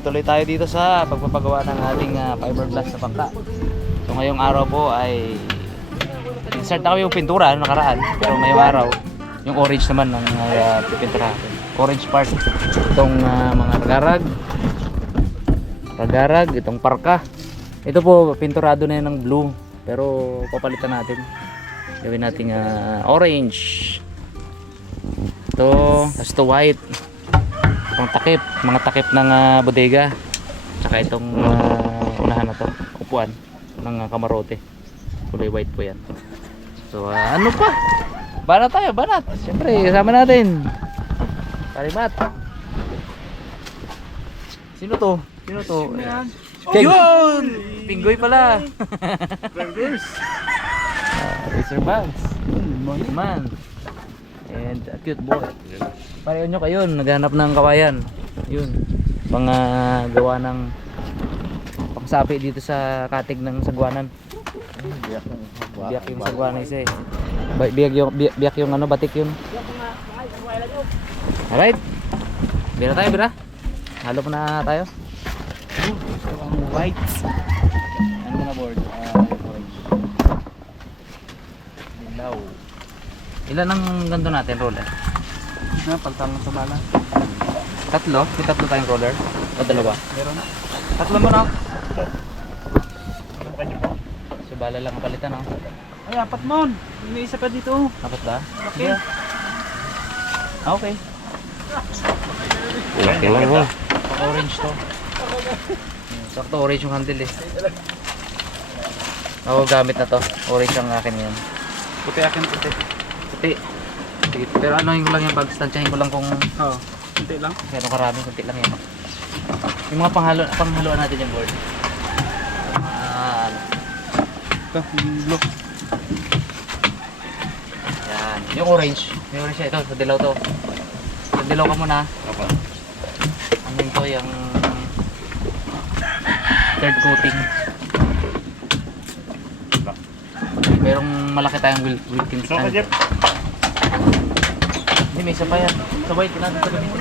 tuloy-tuloy tayo dito sa pagpapagawa ng ating fiberglass na bangka. So ngayong araw po ay start na kami yung pintura noong nakaraan, pero ngayong araw yung orange naman ng pipinturahan. Orange part. Itong mga ragarag, itong parka. Ito po pinturado na yan ng blue, pero papalitan natin. Gawin nating orange. Ito, tapos ito white. Itong takip, mga takip ng bodega. Tsaka itong unahan na to, upuan ng kamarote. Kulay white po yan. So ano pa? Banat tayo, banat. Siyempre, kasama natin. Parimat. Sino to? Sino to? Yun! Pinggoy pala. Burgers. Racer Bags. Man. And a cute boy. Pareho nyo kayo, naghanap ng kawayan. Yun. Mga gawa ng pangsapi dito sa katig ng sagwanan. Biyak yung sagwanan isa eh. Biyak yung ano, batik yun. Alright. Bira tayo, bira. Halo pa na tayo. White. Ano na board? Orange. Dilaw. Ilan ang ganito natin, roller? Paltang sa bala. Tatlo? May tatlo tayong roller? O dalawa? Meron. Tatlo mo na. So bala lang ang palitan, no? Ay, apat mon. May isa pa dito. Apat ba? Okay. Okay. Laki lang mo. Orange to. Sakto orange yung handle eh. Ako gamit na to. Orange ang akin yan. Puti akin puti. Puti. Sige, pero ano yung lang yung bags. Tansyahin ko lang kung Oo. Puti lang. gano'ng karami. Kunti lang yan. Yung mga panghaluan natin yung board. Ano. Ito, yung blue. Yan. Yung orange. May orange siya. Ito, sa dilaw to. Sa dilaw ka muna. Apa? Ano yun to? Yung third coating. Merong malaki tayong Wilkins Ito ka, Jeff. Hindi, may isa pa yan. Sabay, tinatang sa ganito.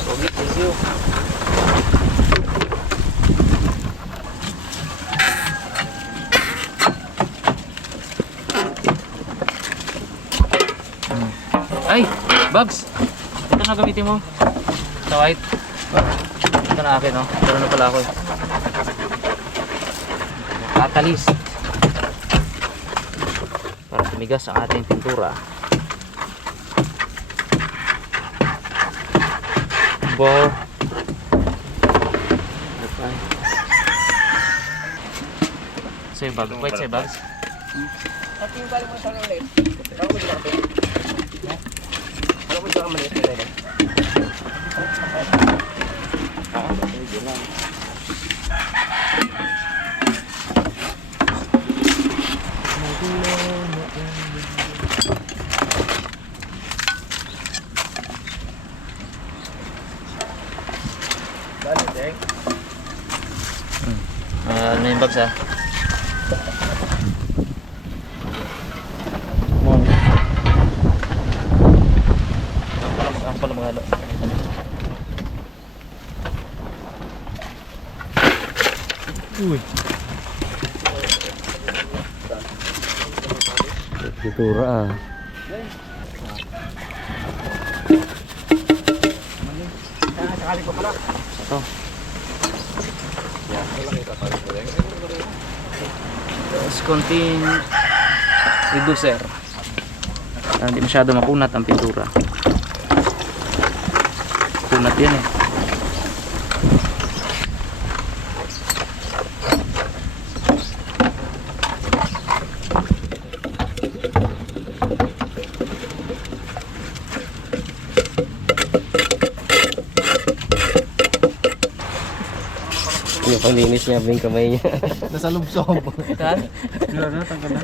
Sogit, thank you. Ay! Bugs! Ito na gamitin mo. Sa white. Ito na akin, no? Pero na pala ako eh. Catalyst. Para tumigas ang ating pintura. Ball. Sa'yo bags. White sa'yo bags. At yung balik mo sa ulit. Ako mo dito. Alam mo dito ka maliit na rin. Ano yung bags ah? Ang pala maghalo. Uy. Pintura ah. Sakali ko pala. Ito. Tapos konting reducer. Para hindi masyado makunat ang pintura. Kunat yan eh. Yung panglinis niya, yung kamay niya. Nasa lubsob. Kan? Wala na, tanggal na.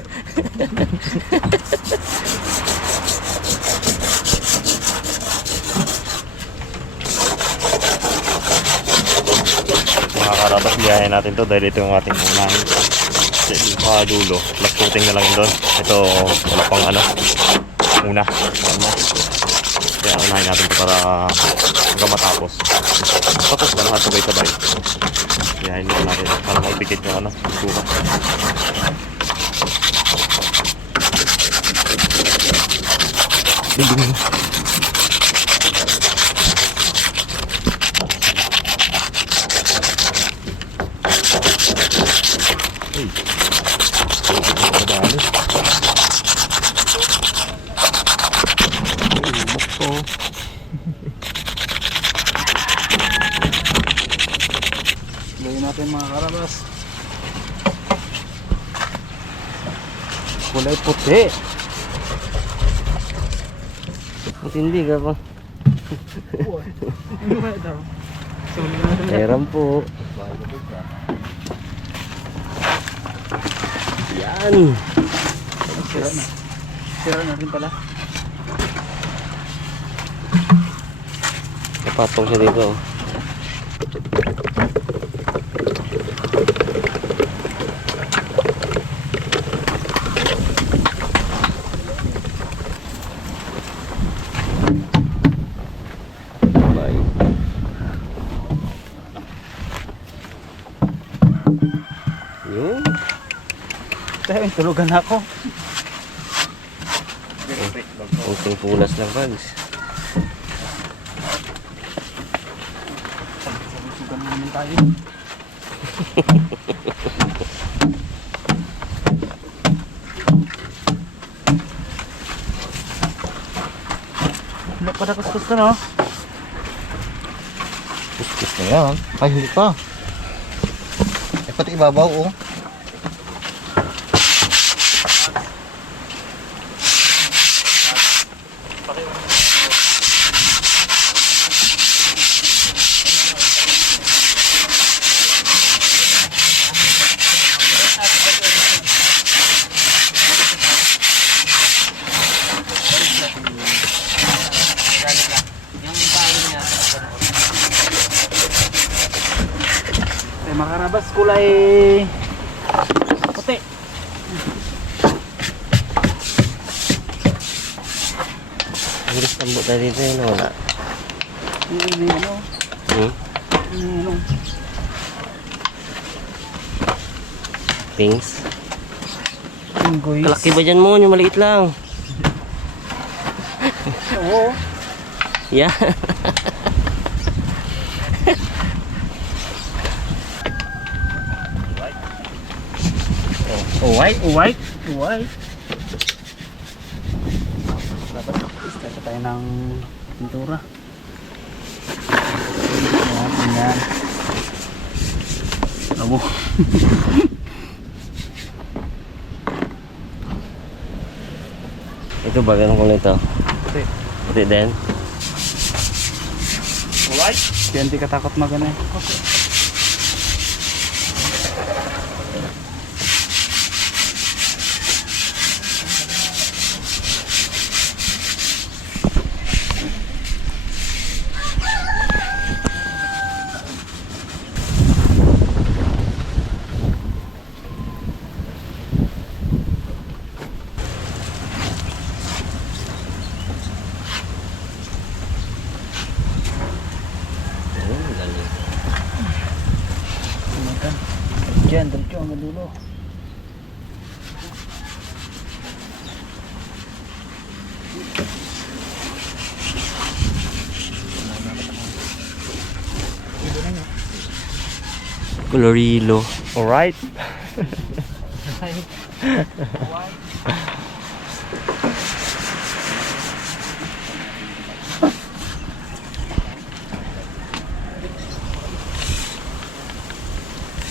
Mga karabas, biyahe natin to dahil ito yung ating unahin. Dulo, plus coating na lang yun doon. Ito, wala pang ano, muna. Ano? Kaya unahin natin ito para hanggang matapos. Tapos na lahat sabay-sabay. Kaya hindi natin para maipikit yung ano, pintura. Ding. Hey. Kadali. Gawin natin mga karabas. Kulay puti. Matindi ka pa. Ano ba daw? Meron po. Yan. Sira na. Sira na rin pala. Napatong siya dito. Bye. Yun. Kaya tulugan ako. Kunting pulas ng bags. Sugan naman tayo. Wala pa nakuskus ka, no? Kuskus na yan. Ay, hindi pa. Eh, pati ibabaw, oh. Eh, makarabas kulay puti. Ang gusto mo tayo dito yun, wala. Ini ano? Ini ano? Things. Inggoy. Kalaki ba dyan mo? Yung maliit lang. Oo. Yeah. Oh, white, white, white. Dapat start tayo ng pintura. Ayan, ayan. Abo. Ito ba? Ganun ko nito. Puti. Puti din. White? Kaya hindi ka takot magana. Diyan, dito ang dulo. Colorilo. Alright.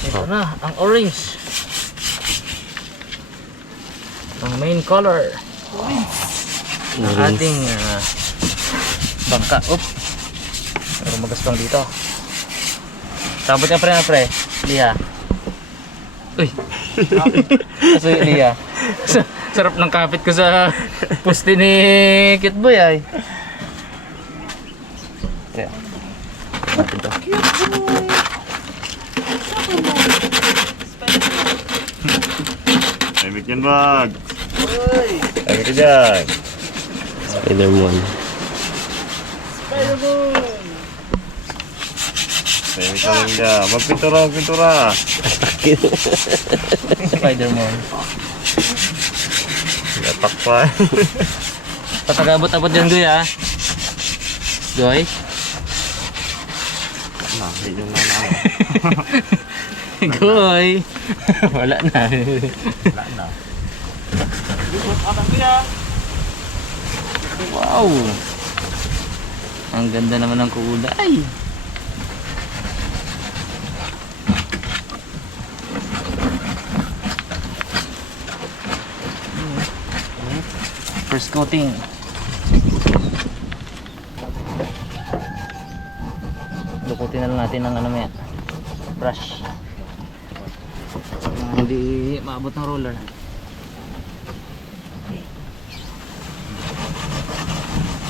Ito na, ang orange. Ang main color. Ang ating bangka. Oop. Pero magaspang dito. Sabot niya pre. Liha. Uy. Kaso yung liha. Sarap ng kapit ko sa puste ni Kitboy ay. Yeah. May bigyan bag. Sabi ko dyan. Spider-Man. Tahimik ka lang dyan. Magpintura. Spider-Man. Yatak pa. Patagabot-abot dyan, Goy, ha? Goy? Hindi yung nana. Goy! Wala na. Wala na. Wow! Ang ganda naman ng kulay. First coating. Lukutin na lang natin ng ano may brush. Hindi maabot ng roller.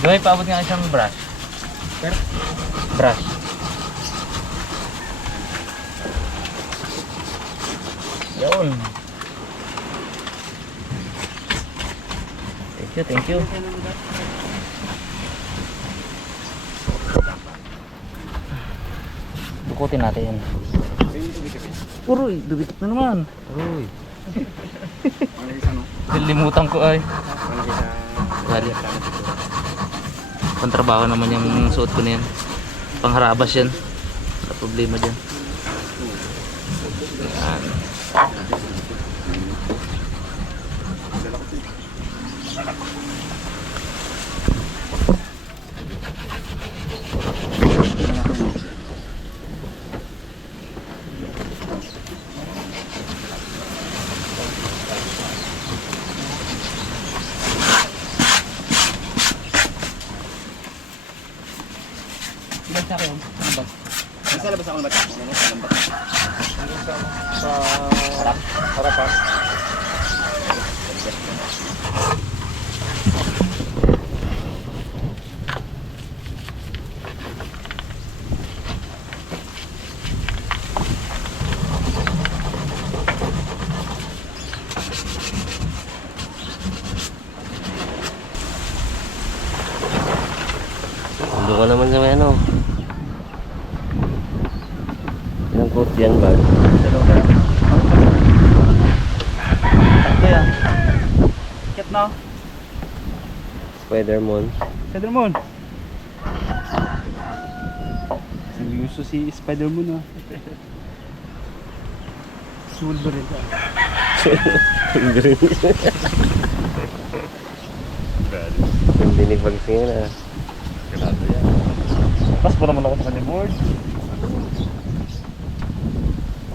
Goy, paabot nga isang brush. Brush. Yun. Thank you. Bukutin natin yan. Uroy, dubikit na naman. Uroy. Dilimutan ko ay. Gali. Pantrabaho naman yung suot ko na yan. Pangharabas yan. Wala problema dyan. Yan. Sa labas ako ng bata. Sa lambat. Sa harapan. Doon ka naman sa may ano. Ilang coat yan ba? Takbo yan. Kit na. Spider-Man. Spider-Man. Seryoso si Spider-Man ah. Wolverine ka. Yung binibags niya na. Grabe yan. Pas pa naman ako sa kanya board.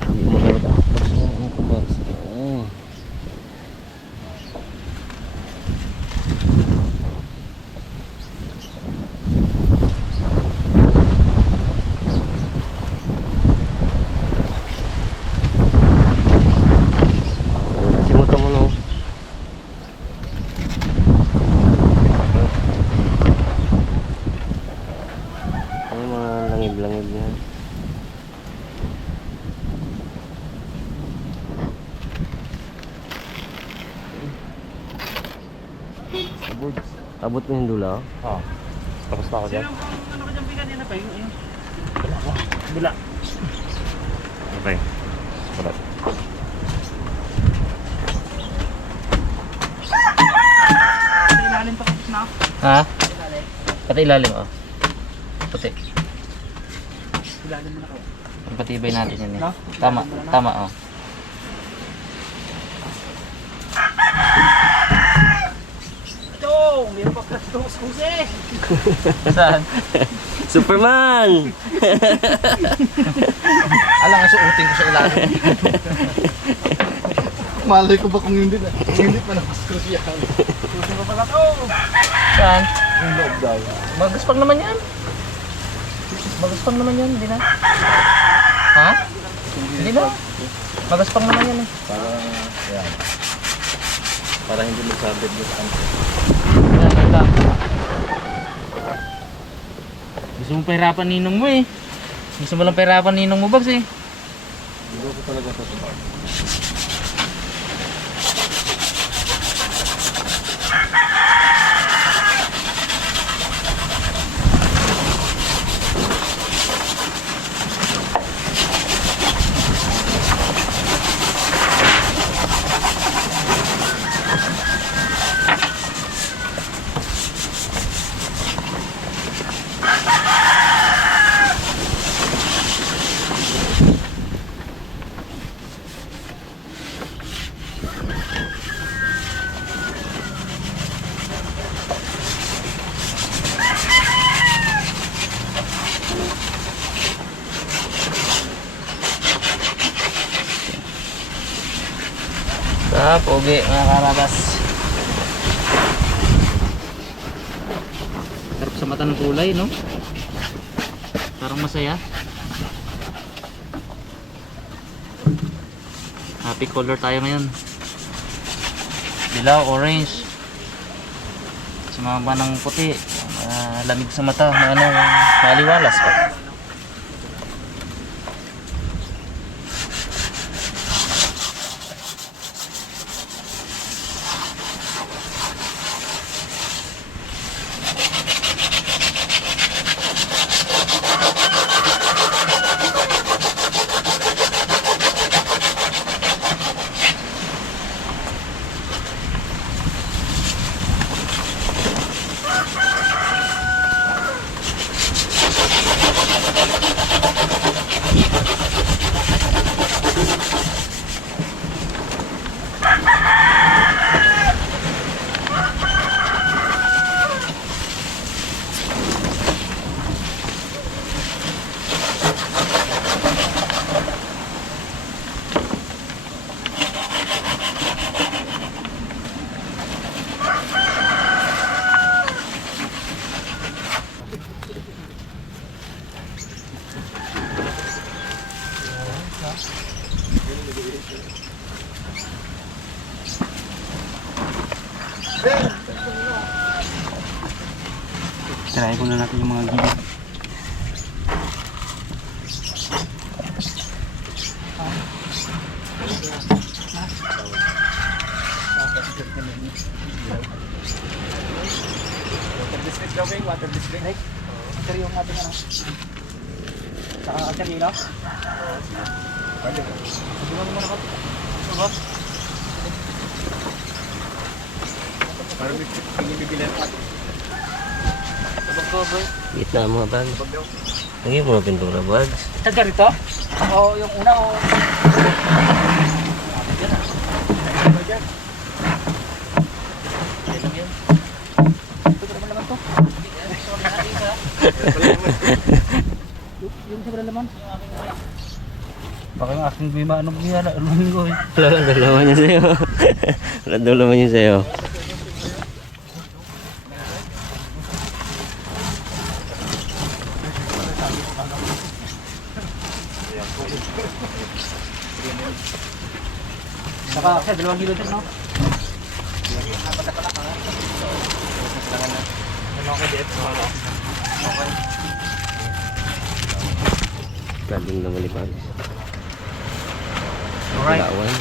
Hindi mo na tapos yung kumakas. Simutan mo no. Ano yung mga langib-langib niya? Abot mo yung dula? Oo. Tapos na ako dyan. Ano ka dyan kanina pa yung bula. Okay. Wala. Ilalim pa kapos na. Ha? Pati ilalim, oh. Puti. Ilalim mo na ako. Patibay natin yan eh. No? Tama, oh. Ito! Meron pa pala itong susi! Saan? Superman! Alang nga suotin ko sa ilalim. Malay ko ba kung hindi na? Hindi pa nakasusi yan. Susi pa pala ito! Saan? Yung loob daw. Magaspang naman yan. Magaspang naman yan, hindi na. Ha? Hindi na. Magaspang naman yan eh. Para hindi magsabit mo sa kanto. Yan, ito. Gusto mo pahirapan ninong mo eh. Gusto mo lang pahirapan ninong mo, Bags eh. Hindi ko talaga sa tumag. Pogi mga karabas. Sarap sa mata ng kulay, no? Parang masaya. Happy color tayo ngayon. Dilaw, orange. Sumama ng puti. Lamig sa mata. Maliwalas pa. Try ko na natin yung mga gilid. Water district daw kayo, water district. Ito yung ating ano. Saka ating ilaw. Pwede. Sabihan mo muna ko. Ito. Parang binibilan natin. Gitna mga bag. Lagi mo mga pintura bag. Taga rito? O yung una o... Yung sa laman? Baka yung aking bima anong biyala, anuhin ko eh. Wala daw laman niya sa'yo. Wala daw laman niya sa'yo. Saka, sir, 2 kilo din, no? Labing na malipad. Alright. Lawan.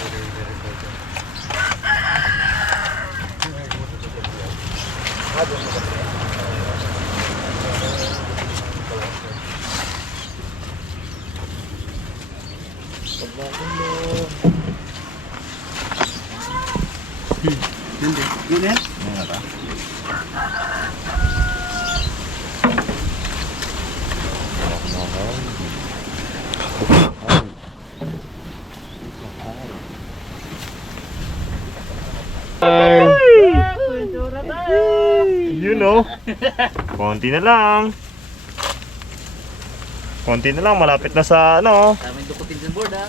Yun eh? You know. Konti na lang. Konti na lang, malapit na sa ano. Daming dukutin sa board, ha?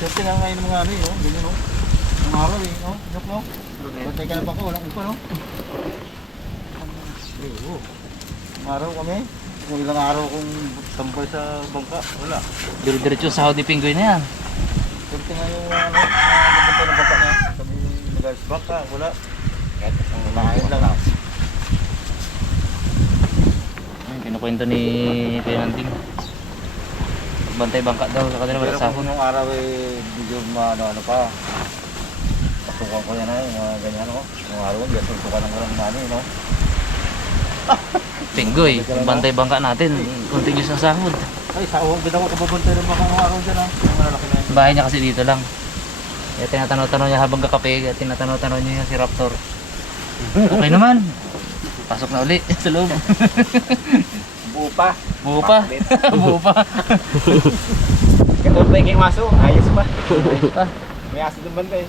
Siyempre nga ngayon ng mga ano eh, no? Ganyan, no? Ang araw eh, no? Inok, no? Bantay ka na pa ko, walang upa, no? Oo. Ang araw kami, kung ilang araw kong tambay sa bangka, wala. Diretso sa Saudi Penguin na yan. Siyempre nga yung ano, nagbantay ng bangka na kami nag-ayos bangka, wala. Kahit ang lahain lang ah. Ayun, kinukwento ni Kuya Nanding. Bantay bangka daw sa kanila, wala Pero sahod. kung yung araw eh, medyo ano pa. Susukan ko yan na yung mga ganyan ako. Yung araw, hindi susukan ng walang mani, no? Pinggoy, yung bantay bangka natin, continuous ang sahod. Ay, sa uwag din ako kababantay ng mga araw dyan, ha? Yung malalaki na yun. Bahay niya kasi dito lang. Kaya tinatanaw-tanaw niya habang kakape, kaya tinatanaw-tanaw niya si Raptor. Okay naman. Pasok na uli sa loob. Buo pa. Buo pa. Buo pa. Katulad pa yung aso, ayos pa. Ah, May aso ng bantay.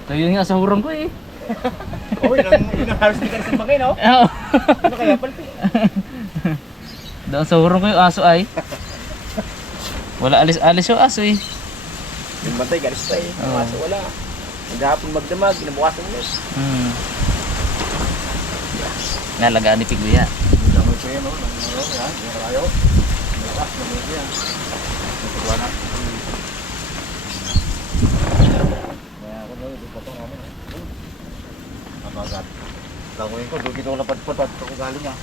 ito yun nga sa hurong ko eh. Oo, yun ang halos di ka na sa bagay, no? Oo. Ano kaya pala? Doon sa hurong ko yung aso ay. Wala alis-alis yung aso eh. Yung bantay, galis pa eh. Yung Oo. aso wala. Maghapon magdamag, ginabukasan ulit. Nalagaan ni Piglia. Damoy ko yan, no? Yan, yung rayo. Malakas, damoy ko yan. Natuwa na. Kaya ako daw, doon pa ito kami. Amagat. Langoyin ko, doon kita ko lapad-patad. Ito ko galing ah.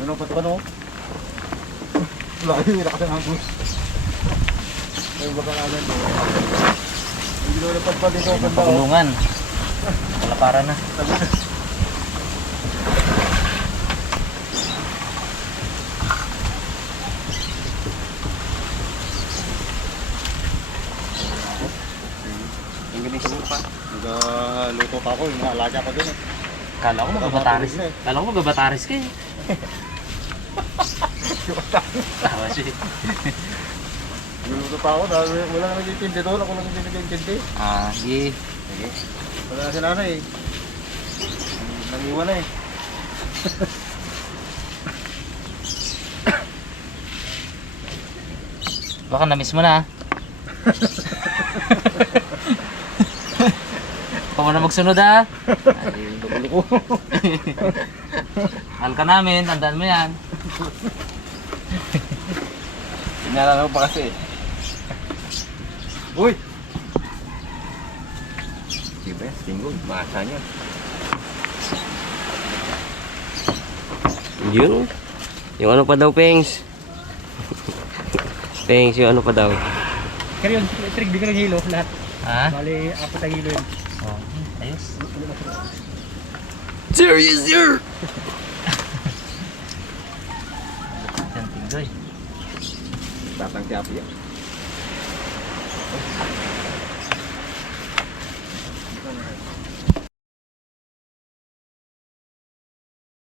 Ano pa ito ka, no? Wala kayo, hindi nakasang hanggus. Ayun baka namin. Hindi ko lapad-patad dito. Ayun ang pagulungan. Wala para na. Yung galing sa pa. Nag-luto pa ako, yung alaga pa dun eh. Kala ko magabataris. Kala ko magabataris ka eh. Tawa siya. Nagluto pa ako dahil wala na nagtitindi doon. Ako lang hindi nagtitindi. Ah, sige. Wala na si nanay eh. Nangiwan na eh. Baka na-miss mo na. Ikaw mo na magsunod ha. Ay, Luko-luko. mahal ka namin, tandaan mo yan. Pinalala ko pa kasi eh. Uy! Diba yan? Tinggo, maasa niya. Yun. Yung ano pa daw, Pengs? Pengs, yung ano pa daw? Kaya yun, electric, di ka ng hilo lahat. Ha? Bali, 4 ang hilo yun. Oh, ayos. Serious, sir! Yan, Pinggoy. Batang tiapi yan.